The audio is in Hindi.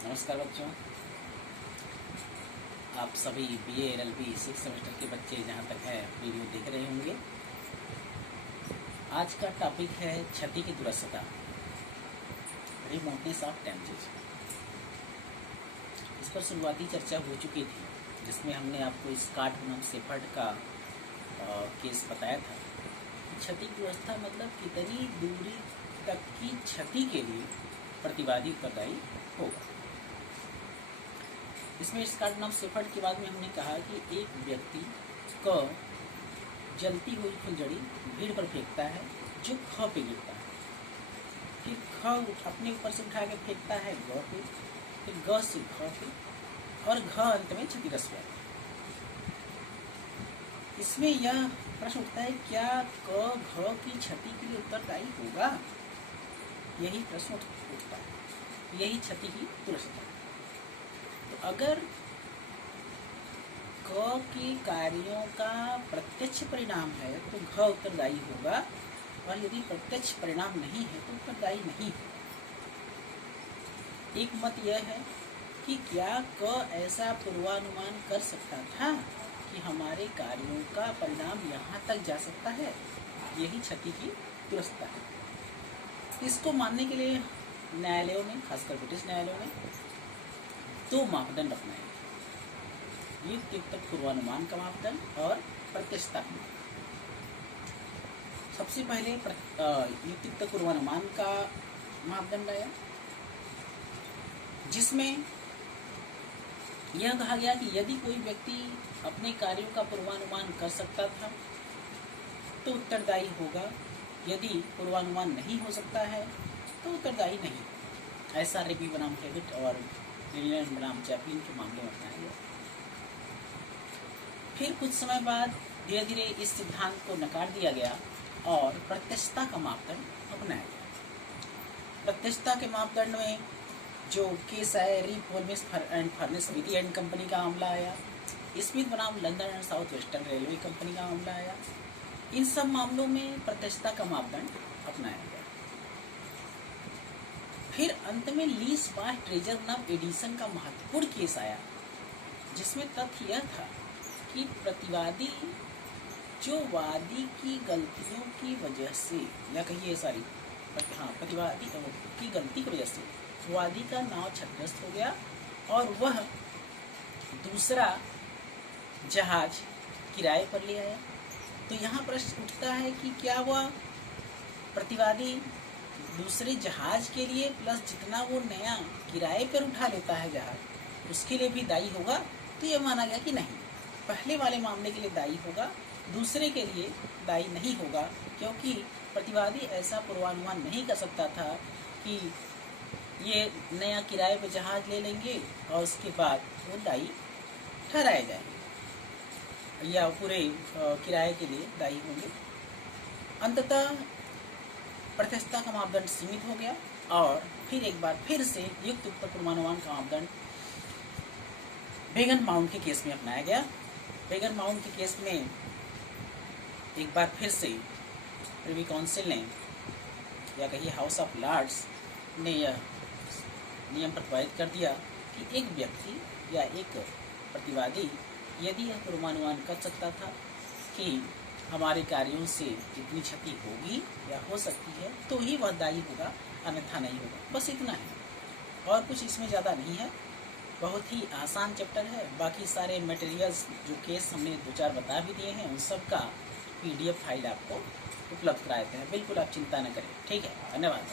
नमस्कार बच्चों, आप सभी बीए एलएलबी 6 सेमेस्टर के बच्चे जहाँ तक है वीडियो देख रहे होंगे। आज का टॉपिक है क्षति की दुरस्थता, रिमोटनेस ऑफ डैमेजेस। इस पर शुरुआती चर्चा हो चुकी थी, जिसमें हमने आपको स्कॉट बनाम शेफर्ड का केस बताया था। क्षति की दुरवस्था मतलब कितनी दूरी तक की क्षति के लिए प्रतिवादी उत्तरदायी होगा। इसमें स्कॉट बनाम शेफर्ड के बाद में हमने कहा कि एक व्यक्ति को जलती हुई फुलझड़ी भीड़ पर फेंकता है जो ख पे गिरता है, फिर ख अपने ऊपर से उठा के फेंकता है ग पे, फिर ग से ख पे और घ अंत में क्षतिग्रस्त हुआ। इसमें यह प्रश्न उठता है, क्या क घ की क्षति के लिए उत्तरदायी होगा? यही प्रश्न उठता है, यही क्षति की दुरस्थता। तो अगर क के कार्यों का प्रत्यक्ष परिणाम है तो घ उत्तरदायी होगा, और यदि प्रत्यक्ष परिणाम नहीं है तो उत्तरदायी नहीं होगा। एक मत यह है कि क्या क ऐसा पूर्वानुमान कर सकता था कि हमारे कार्यों का परिणाम यहाँ तक जा सकता है? यही क्षति की दुरस्थता है। इसको मानने के लिए न्यायालयों ने, खासकर ब्रिटिश न्यायालयों ने, दो मापदंड अपनाए, युक्त पूर्वानुमान का मापदंड और प्रत्यक्षता का मापदंड। सबसे पहले युक्त पूर्वानुमान का मापदंड आया, जिसमें यह कहा गया कि यदि कोई व्यक्ति अपने कार्यों का पूर्वानुमान कर सकता था तो उत्तरदायी होगा, यदि पूर्वानुमान नहीं हो सकता है तो उत्तरदायी नहीं। ऐसा रेबी बनाम हेविट और विलियम बनाम चैपलिन के मामले में अपनाया गया। फिर कुछ समय बाद धीरे धीरे इस सिद्धांत को नकार दिया गया और प्रत्यक्षता का मापदंड अपनाया गया। प्रत्यक्षता के मापदंड में जो केस आया, re Polemis and Furness Withy and company का मामला आया, स्मिथ बनाम London and South Western railway company का मामला आया, इन सब मामलों में प्रत्यक्षता का मापदंड अपनाया गया। फिर अंत में ली स्पार्क ट्रेजर बनाम एडिसन का महत्वपूर्ण केस आया, जिसमें तथ्य यह था कि प्रतिवादी जो वादी की गलतियों की वजह से, या कहिए प्रतिवादी की गलती की वजह से वादी का नाव क्षतिग्रस्त हो गया और वह दूसरा जहाज किराए पर ले आया। तो यहाँ प्रश्न उठता है कि क्या वह प्रतिवादी दूसरे जहाज के लिए प्लस जितना वो नया किराए पर उठा लेता है जहाज, उसके लिए भी दायी होगा? तो ये माना गया कि नहीं, पहले वाले मामले के लिए दायी होगा, दूसरे के लिए दायी नहीं होगा, क्योंकि प्रतिवादी ऐसा पूर्वानुमान नहीं कर सकता था कि ये नया किराए पर जहाज ले लेंगे और उसके बाद वो दायी ठहराए जाएंगे या पूरे किराए के लिए दायी होंगे। अंततः प्रत्यक्षता का मापदंड सीमित हो गया और फिर एक बार फिर से युक्त पूर्वानुमान का मापदंड बेगन माउंट के केस में अपनाया गया। बेगन माउंट के केस में एक बार फिर से प्रिवी काउंसिल ने, या कहिए हाउस ऑफ लॉर्ड्स ने, यह नियम प्रतिपादित कर दिया कि एक व्यक्ति या एक प्रतिवादी यदि यह पूर्वानुमान कर सकता था कि हमारे कार्यों से जितनी क्षति होगी या हो सकती है तो ही वह दायी होगा, अन्यथा नहीं होगा। बस इतना है और कुछ इसमें ज़्यादा नहीं है। बहुत ही आसान चैप्टर है। बाकी सारे मटेरियल्स जो केस हमने 2-4 बता भी दिए हैं, उन सब का PDF फाइल आपको उपलब्ध कराते हैं। बिल्कुल आप चिंता न करें। ठीक है, धन्यवाद।